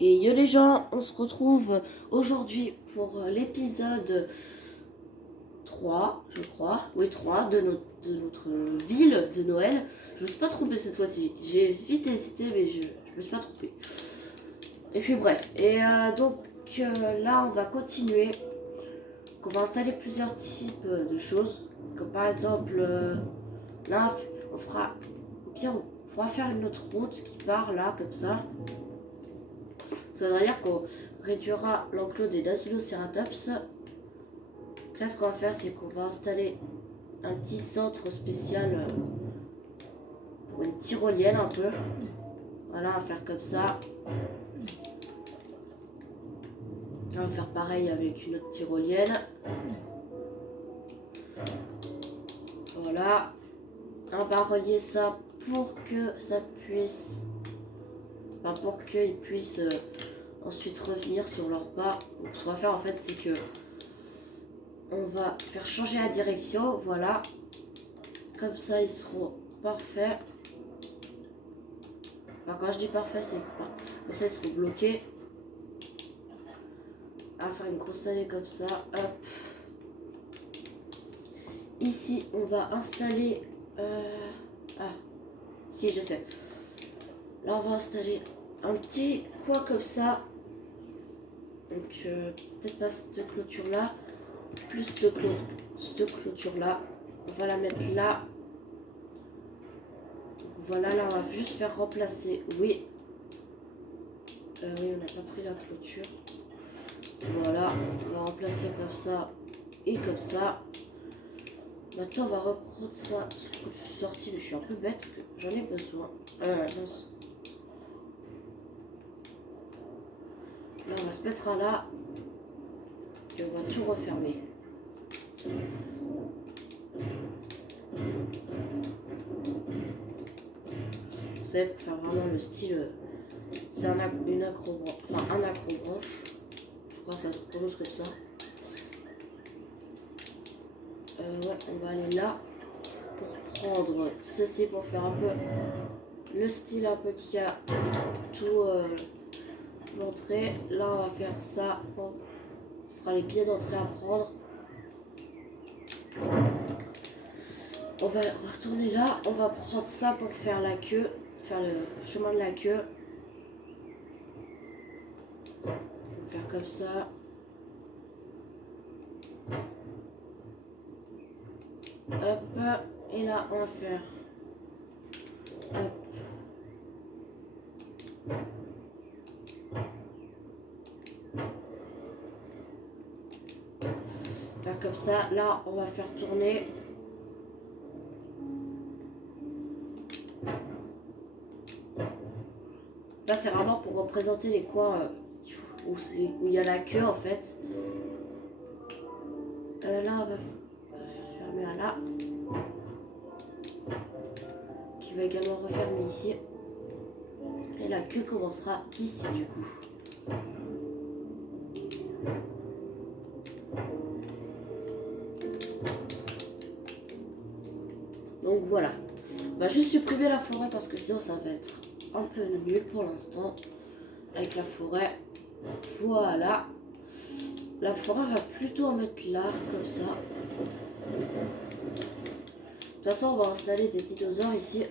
Et yo les gens, on se retrouve aujourd'hui pour l'épisode 3, je crois. Oui, 3 de notre ville de Noël. Je me suis pas trompée cette fois-ci. J'ai vite hésité, mais je me suis pas trompée. Et puis bref. Là, on va continuer. On va installer plusieurs types de choses. Comme par exemple, là, on fera... Bien, on pourra faire une autre route qui part là, comme ça. Ça veut dire qu'on réduira l'enclos des Dasylocératops. Là, ce qu'on va faire, c'est qu'on va installer un petit centre spécial pour une tyrolienne un peu. Voilà, on va faire comme ça. On va faire pareil avec une autre tyrolienne. Voilà. On va relier ça pour que ça puisse... Enfin, pour qu'ils puissent ensuite revenir sur leurs pas. Donc, ce qu'on va faire en fait, c'est que on va faire changer la direction. Voilà. Comme ça, ils seront parfaits. Enfin, quand je dis parfait, c'est pas. Comme ça, ils seront bloqués. On va faire une grosse allée comme ça. Hop. Ici, on va installer... Ah, si, je sais. Là, on va installer un petit coin comme ça. Donc, peut-être pas cette clôture-là. Plus cette clôture-là. On va la mettre là. Voilà, là, on va juste faire remplacer. Oui. Oui, on n'a pas pris la clôture. Voilà, on va remplacer comme ça et comme ça. Maintenant, on va reprendre ça. Parce que je suis sortie, mais je suis un peu bête parce que j'en ai besoin. Mince. Là, on va se mettre à là. Et on va tout refermer. Vous savez, pour faire vraiment le style, c'est une acrobranche. Enfin, un acrobranche. Je crois que ça se prononce comme ça. Ouais, on va aller là pour prendre ceci pour faire un peu le style un peu qui a tout l'entrée. Là, on va faire ça. Bon, ce sera les pieds d'entrée à prendre. On va retourner là. On va prendre ça pour faire la queue, faire le chemin de la queue. On va faire comme ça. Hop, et là on va faire hop. Faire comme ça, là on va faire tourner. Là c'est vraiment pour représenter les coins où il y a la queue en fait. Là on va faire fermer à là. Qui va également refermer ici. Et la queue commencera d'ici du coup. Donc voilà. On va juste supprimer la forêt parce que sinon ça va être un peu nul pour l'instant. Avec la forêt. Voilà. La forêt va plutôt en mettre là, comme ça. De toute façon, on va installer des dinosaures ici.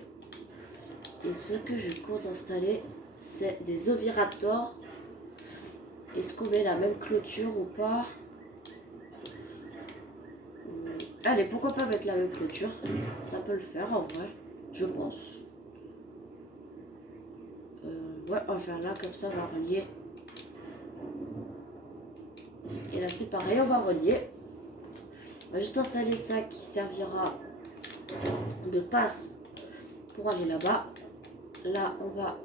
Et ce que je compte installer, c'est des oviraptors. Est-ce qu'on met la même clôture ou pas? Allez, pourquoi pas mettre la même clôture? Ça peut le faire en vrai, je pense. Ouais, on va faire là, comme ça, on va relier. Et là, c'est pareil, on va relier. On va juste installer ça qui servira de passe pour aller là-bas. Là, on va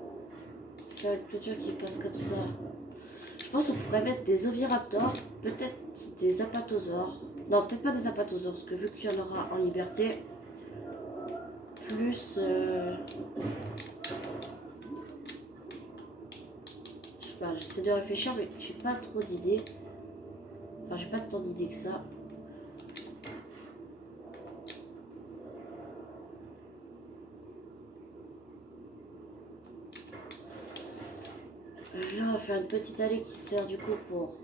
faire une clôture qui passe comme ça. Je pense qu'on pourrait mettre des oviraptors, peut-être des apatosaures. Non, peut-être pas des apatosaures, parce que vu qu'il y en aura en liberté, plus... Je sais pas, j'essaie de réfléchir, mais j'ai pas trop d'idées. Enfin, j'ai pas tant d'idées que ça. Là, on va faire une petite allée qui sert du coup pour...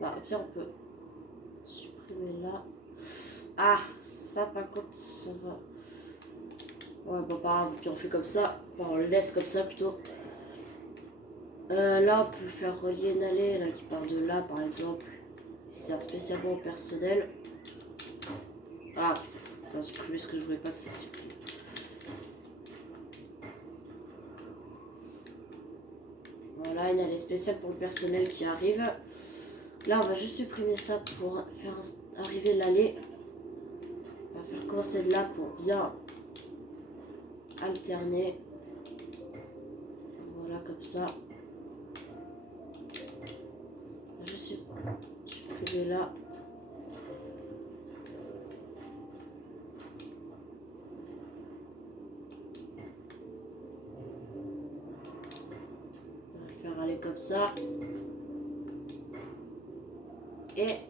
Bah, au pire, on peut supprimer là. Ah, ça par contre, ça va. Ouais, bah, pas grave, puis on fait comme ça. Enfin, on le laisse comme ça plutôt. Là, on peut faire relier une allée là, qui part de là, par exemple. Il sert spécialement au personnel. Ah, ça va supprimer ce que je voulais pas que ça supprime. Voilà, une allée spéciale pour le personnel qui arrive. Là, on va juste supprimer ça pour faire arriver l'allée. On va faire commencer de là pour bien alterner. Voilà, comme ça. On va juste supprimer là. On va le faire aller comme ça. Et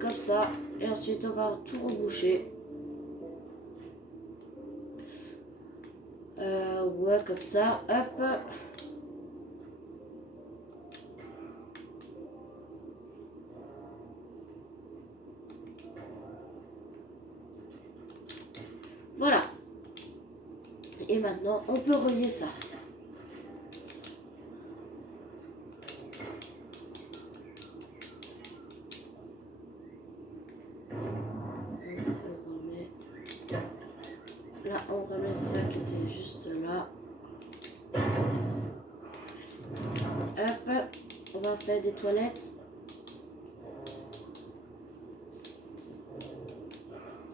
comme ça. Et ensuite, on va tout reboucher. Ouais, comme ça. Hop. Voilà. Et maintenant, on peut relier ça. Là, on remet ça qui était juste là. Hop, on va installer des toilettes.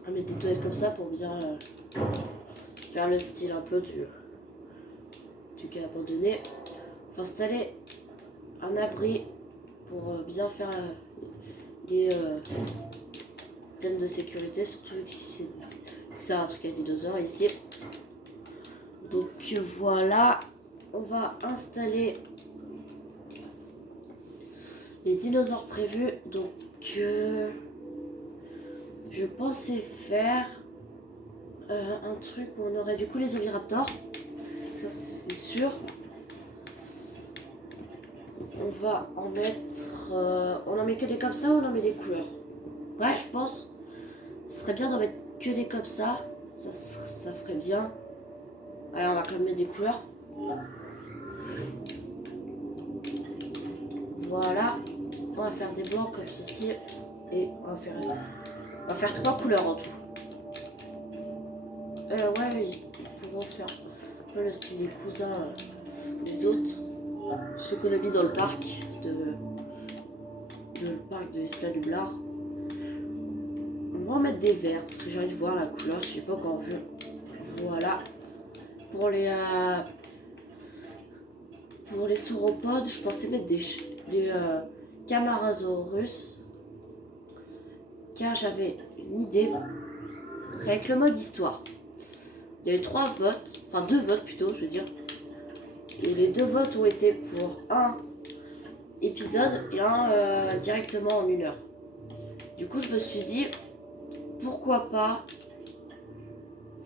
On va mettre des toilettes comme ça pour bien faire le style un peu du gars abandonné. On va installer un abri pour bien faire les thèmes de sécurité, surtout si c'est un truc à dinosaures ici. Donc voilà, on va installer les dinosaures prévus. Donc je pensais faire un truc où on aurait du coup les Oviraptors, ça c'est sûr. On va en mettre, on en met que des comme ça ou on en met des couleurs? Ouais, je pense ce serait bien d'en mettre que des comme ça ferait bien. Allez, on va quand même mettre des couleurs. Voilà, on va faire des blancs comme ceci et on va faire 3 couleurs en tout. Ouais, ils pourront faire un peu le style des cousins des autres, ceux qu'on a mis dans le parc de l'Esclave du Blard. On va en mettre des verts parce que j'ai envie de voir la couleur, je sais pas encore vu. Voilà. Pour les sauropodes, je pensais mettre des Camarasaurus, car j'avais une idée. Avec le mode histoire, il y a eu 3 votes, enfin 2 votes plutôt, je veux dire. Et les 2 votes ont été pour un épisode et un directement en 1 heure. Du coup, je me suis dit, pourquoi pas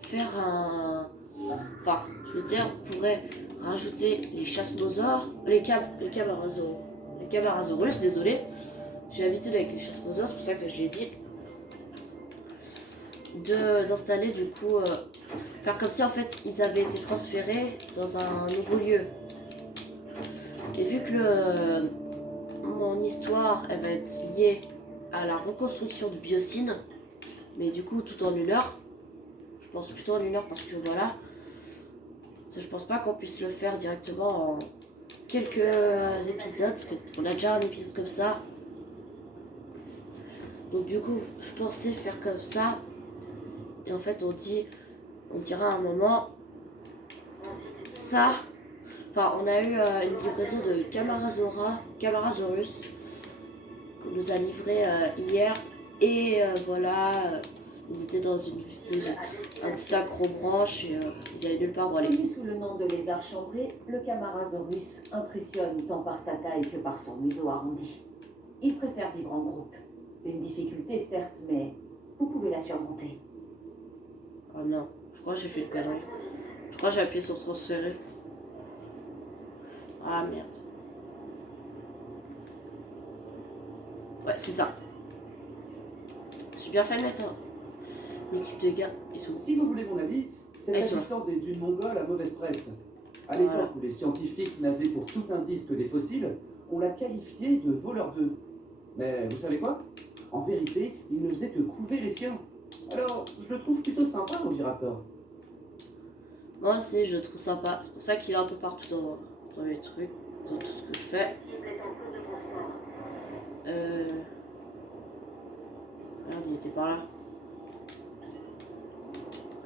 faire un... Enfin, je veux dire, on pourrait rajouter les chasse-mosaures, les Camarasaurus, désolé. J'ai l'habitude avec les chasse-mosaures, c'est pour ça que je l'ai dit. D'installer du coup, faire comme si en fait ils avaient été transférés dans un nouveau lieu. Et vu que mon histoire elle va être liée à la reconstruction du Biocine, mais du coup tout en 1 heure, je pense plutôt en 1 heure parce que voilà, je pense pas qu'on puisse le faire directement en quelques épisodes, parce qu'on a déjà un épisode comme ça. Donc du coup je pensais faire comme ça. Et en fait, on dira à un moment, ça, enfin, on a eu une livraison de Camarasaurus qu'on nous a livré hier. Et voilà, ils étaient dans un petit accrobranche et ils avaient nulle part où aller. Connu sous le nom de lézard chambré, le Camarasaurus impressionne tant par sa taille que par son museau arrondi. Il préfère vivre en groupe. Une difficulté certes, mais vous pouvez la surmonter. Oh non, je crois que j'ai fait une connerie. Je crois que j'ai appuyé sur transférer. Ah merde. Ouais, c'est ça. J'ai bien fait de mettre une équipe de gars. Ils sont... Si vous voulez mon avis, cet Ils sont là. habitant des dunes mongoles a mauvaise presse. À Voilà. l'époque où les scientifiques n'avaient pour tout indice que des fossiles, on l'a qualifié de voleur d'œufs. Mais vous savez quoi? En vérité, il ne faisait que couver les siens. Alors, je le trouve plutôt sympa, l'Oviraptor. Moi aussi, je le trouve sympa. C'est pour ça qu'il est un peu partout dans les trucs, dans tout ce que je fais. Regarde, il était par là.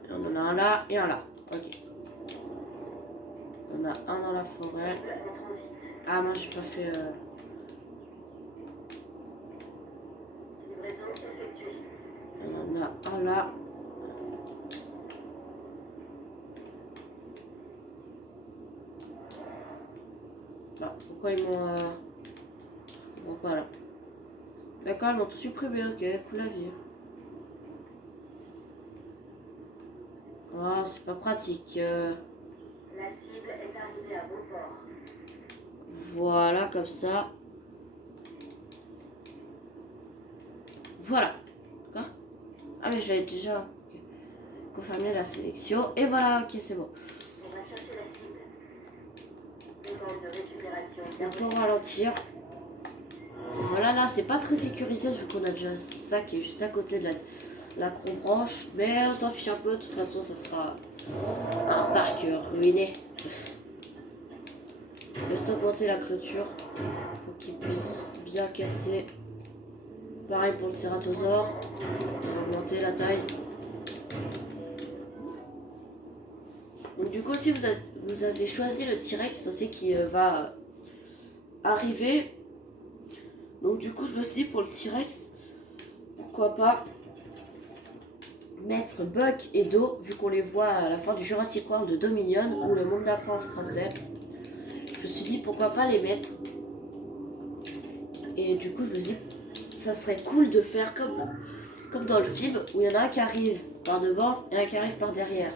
Et on en a un là et un là. Ok. On a un dans la forêt. Ah, moi, j'ai pas fait... On en a un là. Bah, pourquoi ils m'ont... Je comprends pas là. D'accord, ils m'ont tout supprimé, ok, cool la vie. Oh, c'est pas pratique. La cible est arrivée à Beauport. Voilà, comme ça. Voilà. Quoi? Ah, mais j'avais déjà ok. Confirmé la sélection. Et voilà, ok, c'est bon. On va chercher la cible. Une bande de récupération. On peut ralentir. Voilà, là, c'est pas très sécurisé vu qu'on a déjà ça qui est juste à côté de la branche. Mais on s'en fiche un peu. De toute façon, ça sera un parc ruiné. Juste augmenter la clôture pour qu'il puisse bien casser. Pareil pour le cératosaure. On va augmenter la taille. Donc du coup, si vous avez choisi le T-Rex, c'est qui va arriver. Donc du coup, je me suis dit pour le T-Rex, pourquoi pas mettre Buck et Do, vu qu'on les voit à la fin du Jurassic World de Dominion, ou le monde d'après en français. Je me suis dit pourquoi pas les mettre. Et du coup, je me suis dit, ça serait cool de faire comme dans le film, où il y en a un qui arrive par devant et un qui arrive par derrière.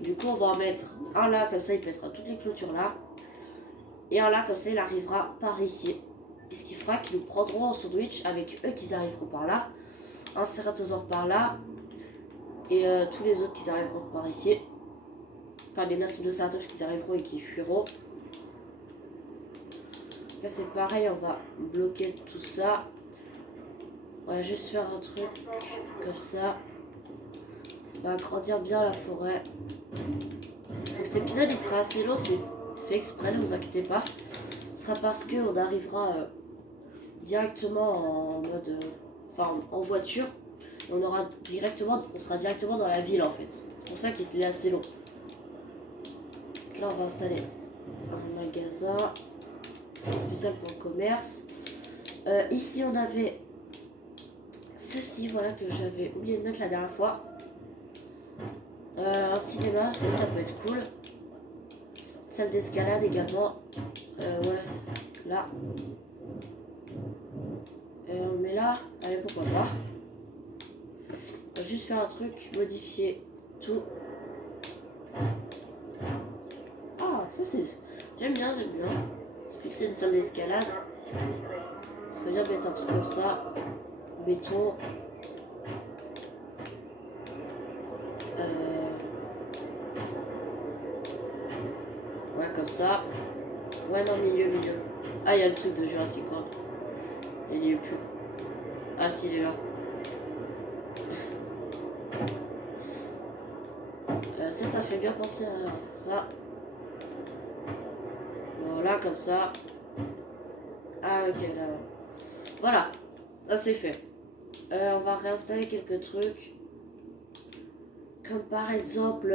Du coup, on va en mettre un là, comme ça il pèsera toutes les clôtures là. Et un là, comme ça il arrivera par ici. Et ce qui fera qu'ils nous prendront en sandwich avec eux qui arriveront par là. Un cératosaure par là. Et tous les autres qui arriveront par ici. Enfin, les nations de cératosaures qui arriveront et qui fuiront. Là, c'est pareil, on va bloquer tout ça. On va juste faire un truc comme ça. On va agrandir bien la forêt. Donc cet épisode il sera assez long, c'est fait exprès, ne vous inquiétez pas. Ce sera parce qu'on arrivera directement en mode... enfin en voiture. On sera directement dans la ville en fait. C'est pour ça qu'il est assez long. Donc là on va installer un magasin. C'est spécial pour le commerce. Ici on avait ceci, voilà, que j'avais oublié de mettre la dernière fois. Un cinéma, ça peut être cool. Salle d'escalade également. Ouais, là. On le met là. Allez, pourquoi pas. On va juste faire un truc, modifier tout. Ah, ça c'est... J'aime bien, j'aime bien. Vu que c'est une salle d'escalade, ce serait bien de mettre un truc comme ça. Béton. Ouais, comme ça. Ouais, non, milieu. Ah, il y a le truc de Jurassic World. Il y est plus. Ah, si, il est là. Ça fait bien penser à ça. Voilà, comme ça. Ah, ok, là. Voilà, ça c'est fait. On va réinstaller quelques trucs. Comme par exemple...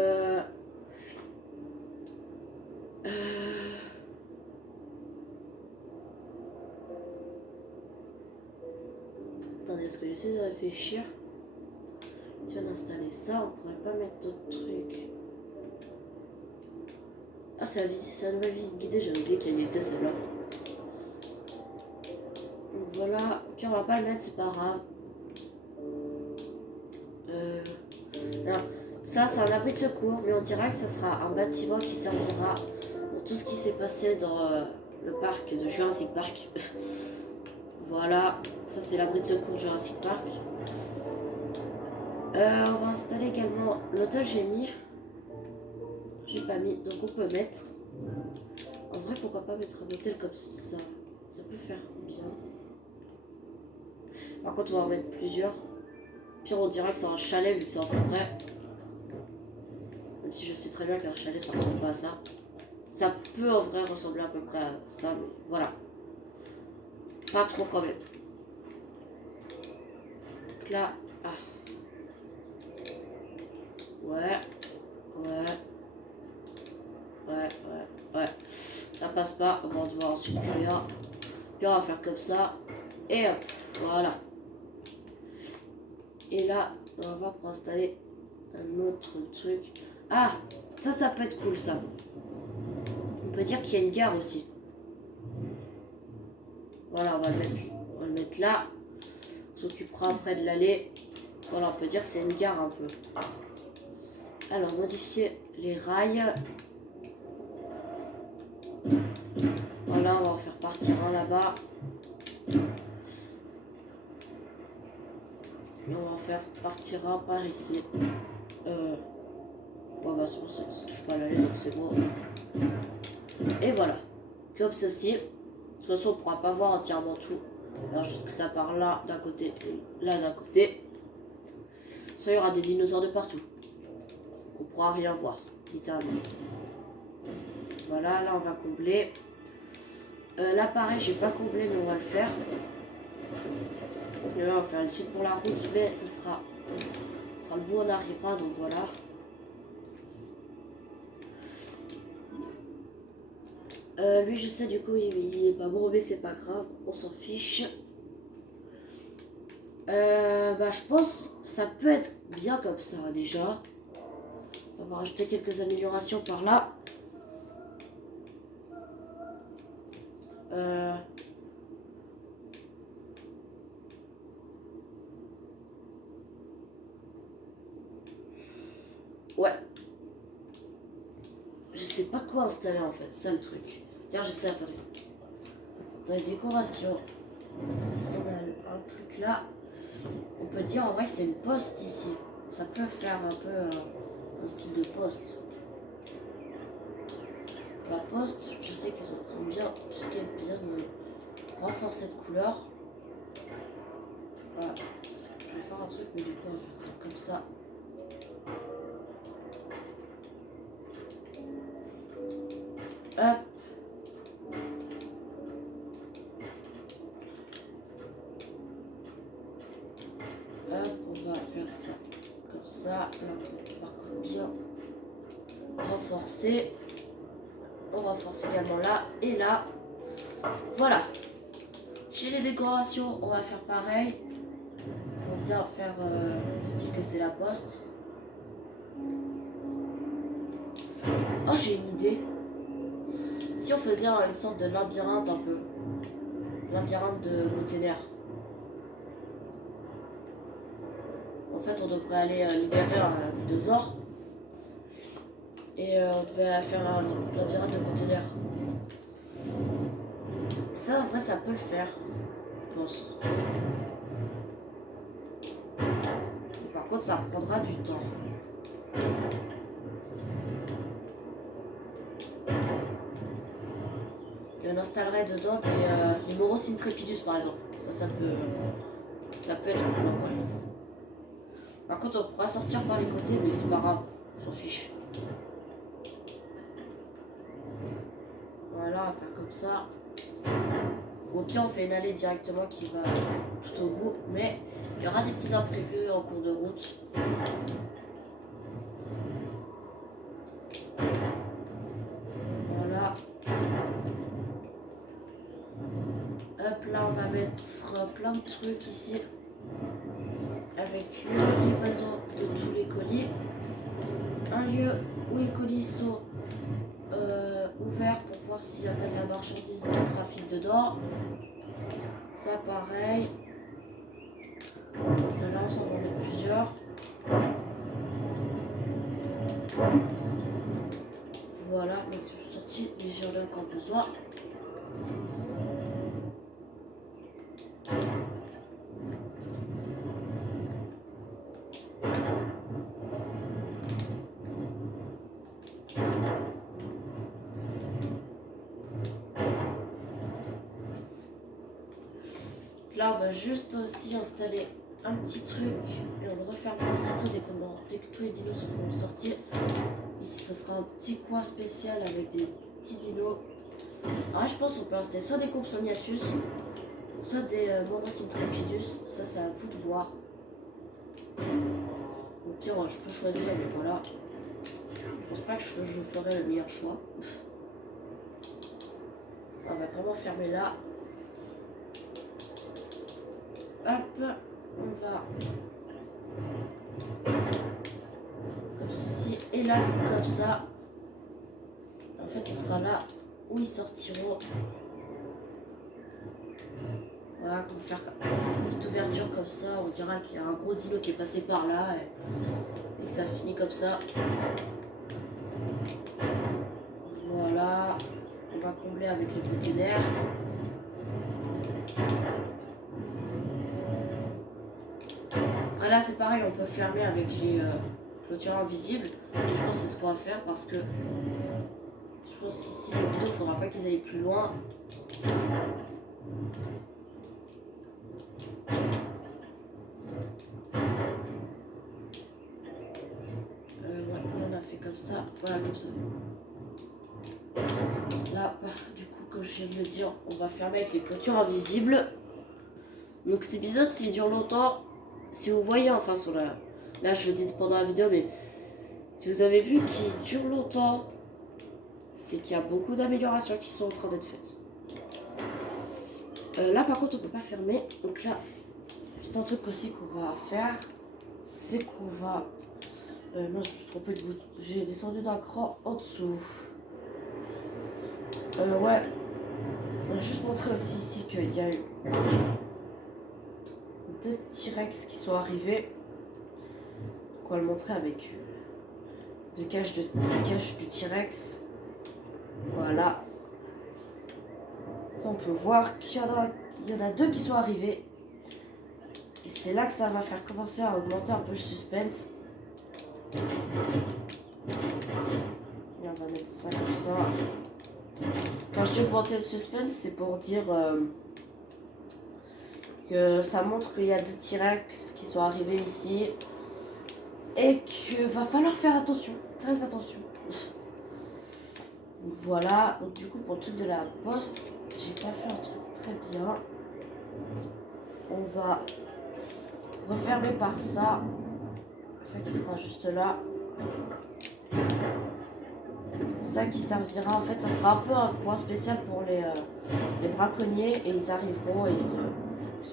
Attendez, est-ce que j'essaie de réfléchir? Si on installait ça, on pourrait pas mettre d'autres trucs. Ah, c'est la nouvelle visite guidée, j'avais oublié qu'elle y était celle-là. Donc voilà, ok, on va pas le mettre, c'est pas grave. Alors, Ça, c'est un abri de secours, mais on dirait que ça sera un bâtiment qui servira pour tout ce qui s'est passé dans le parc de Jurassic Park. Voilà, ça c'est l'abri de secours Jurassic Park. On va installer également l'hôtel, j'ai pas mis, donc on peut mettre. En vrai, pourquoi pas mettre un hôtel comme ça? Ça peut faire bien. Par contre, on va en mettre plusieurs. Puis on dirait que c'est un chalet vu que c'est en forêt. Même si je sais très bien qu'un chalet ça ressemble pas à ça. Ça peut en vrai ressembler à peu près à ça, mais voilà. Pas trop quand même. Donc là, ah. Ouais. Ça passe pas, on va devoir en supprimer un. Puis on va faire comme ça. Et hop, voilà. Et là, on va voir pour installer un autre truc. Ah, ça peut être cool ça. On peut dire qu'il y a une gare aussi. Voilà, on va le mettre là. On s'occupera après de l'allée. Voilà, on peut dire que c'est une gare un peu. Alors, modifier les rails. Voilà, on va en faire partir un là-bas. Et on va en faire partir un par ici. Bon, bah, ça touche pas à l'allée, donc c'est bon. Et voilà. Comme ceci. De toute façon, on pourra pas voir entièrement tout. Alors, juste que ça part là d'un côté et là d'un côté. Ça, il y aura des dinosaures de partout. Donc, on pourra rien voir, littéralement. Voilà, là, on va combler. Là, pareil, j'ai pas comblé, mais on va le faire. Et là, on va faire une suite pour la route, mais ce sera le bout, on arrivera, donc voilà. Lui, je sais, du coup, il est pas bon, mais c'est pas grave, on s'en fiche. Bah, je pense que ça peut être bien comme ça, déjà. On va rajouter quelques améliorations par là. Ouais. Je sais pas quoi installer, en fait, c'est ça le truc. Tiens, je sais, attendez. Dans les décorations, on a un truc là. On peut dire en vrai que c'est une poste ici. Ça peut faire un peu un style de poste. La poste, je sais qu'ils aiment bien tout ce qui est bien renforcer de couleur. Voilà. Je vais faire un truc, mais du coup on va faire ça comme ça. Hop. Hop, on va faire ça comme ça. Là, par contre, bien renforcer. On renforce également là et là. Voilà. Chez les décorations, on va faire pareil. On va bien faire le style que c'est la poste. Oh, j'ai une idée. Si on faisait une sorte de labyrinthe un peu. Labyrinthe de containers. En fait, on devrait aller libérer un dinosaure. Et on devait faire un labyrinthe de containers. Ça, en vrai, ça peut le faire. Je pense. Par contre, ça prendra du temps. Et on installerait dedans les Moros Intrepidus, par exemple. Ça peut être un peu long, ouais. Par contre, on pourra sortir par les côtés, mais c'est pas grave. On s'en fiche. Voilà, on va faire comme ça. Au pire, on fait une allée directement qui va tout au bout, mais il y aura des petits imprévus en cours de route. Voilà. Hop, là, on va mettre plein de trucs ici. Avec une livraison de tous les colis. Un lieu où les colis sont ouverts pour voir s'il y a pas de la marchandise de trafic dedans. Ça pareil. Là on s'en va en mettre plusieurs. Voilà, mais c'est sorti et j'en ai encore besoin. Là, on va juste aussi installer un petit truc et on le refermera aussitôt dès que tous les dinos seront sortis. Ici, ça sera un petit coin spécial avec des petits dinos. Alors, je pense qu'on peut installer soit des Compsognathus, soit des Moros-intrepidus. Ça, c'est à vous de voir. Au pire, je peux choisir, mais voilà. Je pense pas que je ferai le meilleur choix. On va vraiment fermer là. Hop, on va comme ceci et là comme ça. En fait, il sera là où ils sortiront. Voilà, on va faire une petite ouverture comme ça. On dira qu'il y a un gros dino qui est passé par là et que ça finit comme ça. Voilà, on va combler avec les containers. Là c'est pareil, on peut fermer avec les clôtures invisibles. Je pense que c'est ce qu'on va faire parce que je pense qu'ici les dinos, il ne faudra pas qu'ils aillent plus loin. Ouais, on a fait comme ça. Voilà, comme ça. Là, du coup, comme je viens de le dire, on va fermer avec les clôtures invisibles. Donc cet épisode, s'il dure longtemps, si vous voyez, enfin sur la... Là je le dis pendant la vidéo, mais si vous avez vu qu'il dure longtemps, c'est qu'il y a beaucoup d'améliorations qui sont en train d'être faites. Là par contre on peut pas fermer. Donc là, juste un truc aussi qu'on va faire, c'est qu'on va... non, je me suis trompée de bout. J'ai descendu d'un cran en dessous. Ouais. On va juste montrer aussi ici qu'il y a eu 2 T-Rex qui sont arrivés. Donc on va le montrer avec 2 caches du T-Rex. Voilà. Ça, on peut voir qu'il y en a 2 qui sont arrivés. Et c'est là que ça va faire commencer à augmenter un peu le suspense. Et on va mettre ça comme ça. Quand je dis augmenter le suspense, c'est pour dire... que ça montre qu'il y a 2 T-Rex qui sont arrivés ici et qu'il va falloir faire attention, très attention. Voilà, donc du coup pour le truc de la poste, j'ai pas fait un truc très bien. On va refermer par ça, ça qui sera juste là. Ça qui servira, en fait ça sera un peu un point spécial pour les braconniers et ils arriveront et ils se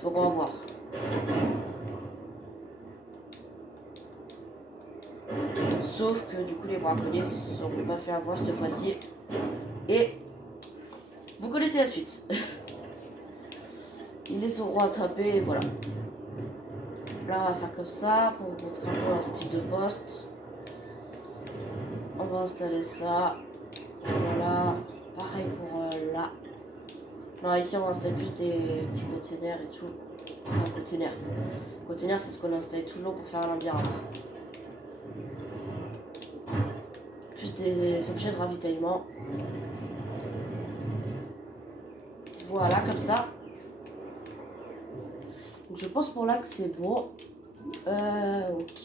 feront avoir. Sauf que du coup les braconniers ne se seront pas fait avoir cette fois-ci. Et vous connaissez la suite. Ils les auront attrapés et voilà. Là on va faire comme ça pour vous montrer un peu un style de poste. On va installer ça. Voilà. Pareil pour là. Non, ici on va installer plus des petits containers et tout. Enfin, containers. Containers, c'est ce qu'on a installé tout le long pour faire un labyrinthe. Plus des objets de ravitaillement. Voilà, comme ça. Donc je pense pour là que c'est bon. Ok.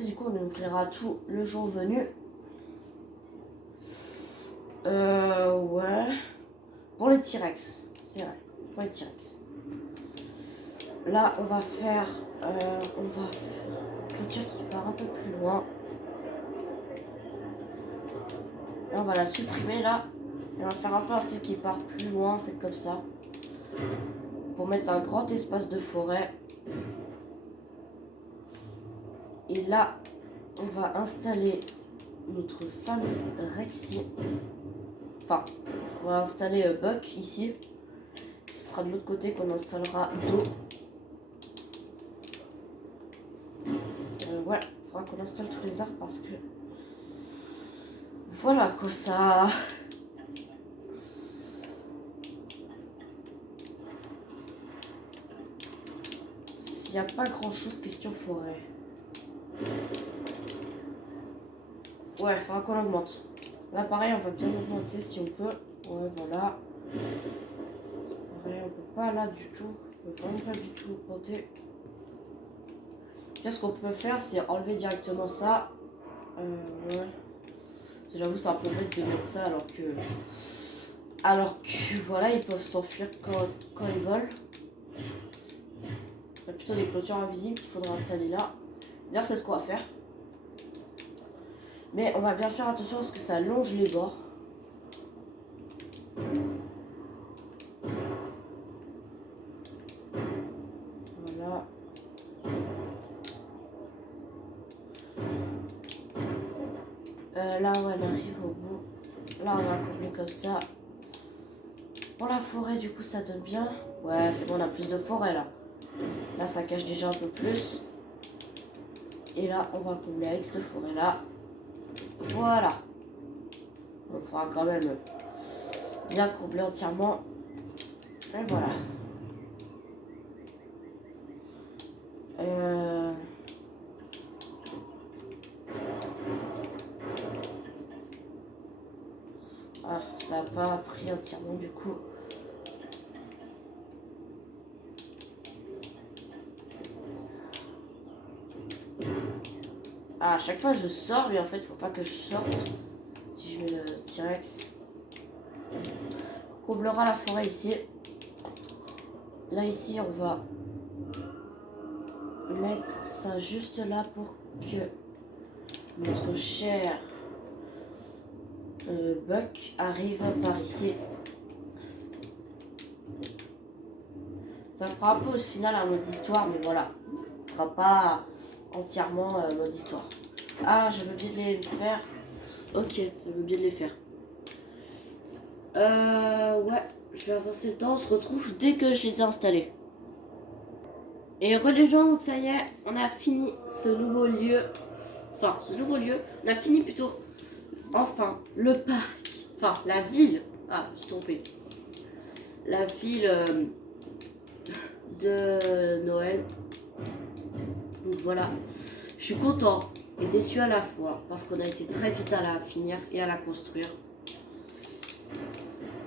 Et du coup, on ouvrira tout le jour venu. Ouais. Pour les T-Rex, c'est vrai. Pour les T-Rex. Là, on va faire clôture qui part un peu plus loin. Et on va la supprimer là. Et on va faire un peu un style qui part plus loin, fait comme ça. Pour mettre un grand espace de forêt. Et là, on va installer notre fameux Rexy. Enfin, on va installer Buck ici. Ce sera de l'autre côté qu'on installera Do. Voilà, il faudra qu'on installe tous les arbres parce que... Voilà quoi, ça... S'il n'y a pas grand chose question forêt. Ouais, il faudra qu'on augmente. Là pareil, on va bien augmenter si on peut. Ouais, voilà. Pareil, on peut pas là du tout. On peut vraiment pas du tout augmenter. Ce qu'on peut faire, c'est enlever directement ça. Ouais. J'avoue, c'est un peu bête de mettre ça alors que... voilà, ils peuvent s'enfuir quand ils volent. Il y a plutôt des clôtures invisibles qu'il faudra installer là. D'ailleurs, c'est ce qu'on va faire. Mais on va bien faire attention à ce que ça longe les bords. Voilà. Là, on arrive au bout. Là, on va combler comme ça. Pour la forêt, du coup, ça donne bien. Ouais, c'est bon, on a plus de forêt, là. Là, ça cache déjà un peu plus. Et là, on va combler avec cette forêt-là. Voilà. On fera quand même bien combler entièrement. Et voilà. Ah, ça n'a pas pris entièrement du coup. Ah, à chaque fois je sors, mais en fait faut pas que je sorte. Si je mets le T-Rex. On comblera la forêt ici. Là ici on va mettre ça juste là pour que notre cher Buck arrive par ici. Ça fera un peu au final un mode histoire, mais voilà. Ça fera pas entièrement mode histoire. Ah, j'avais oublié de les faire. Ok, j'avais oublié de les faire. Ouais, je vais avancer le temps. On se retrouve dès que je les ai installés. Et les gens, ça y est, on a fini ce nouveau lieu. Enfin, on a fini plutôt. Enfin, le parc. Enfin, la ville. Ah, je suis trompée. La ville de Noël. Donc voilà. Je suis content et déçu à la fois parce qu'on a été très vite à la finir et à la construire.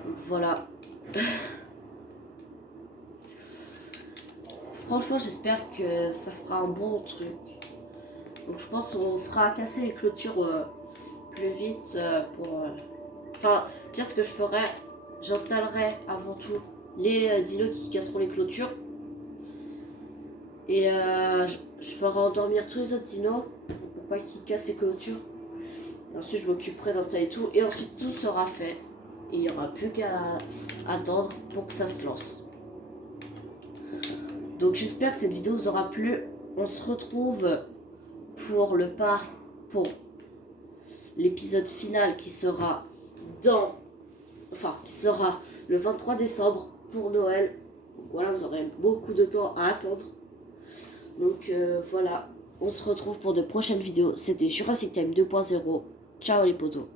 Donc voilà. Franchement, j'espère que ça fera un bon truc. Donc je pense qu'on fera casser les clôtures plus vite pour... Enfin, pire ce que je ferai, j'installerai avant tout les dinos qui casseront les clôtures. Et je ferai endormir tous les autres dinos pour pas qu'ils cassent les clôtures. Et ensuite je m'occuperai d'installer tout. Et ensuite tout sera fait. Et il n'y aura plus qu'à attendre pour que ça se lance. Donc j'espère que cette vidéo vous aura plu. On se retrouve pour le parc, pour l'épisode final qui sera qui sera le 23 décembre pour Noël. Donc voilà, vous aurez beaucoup de temps à attendre. Donc voilà, on se retrouve pour de prochaines vidéos. C'était Jurassic Time 2.0. Ciao les potos.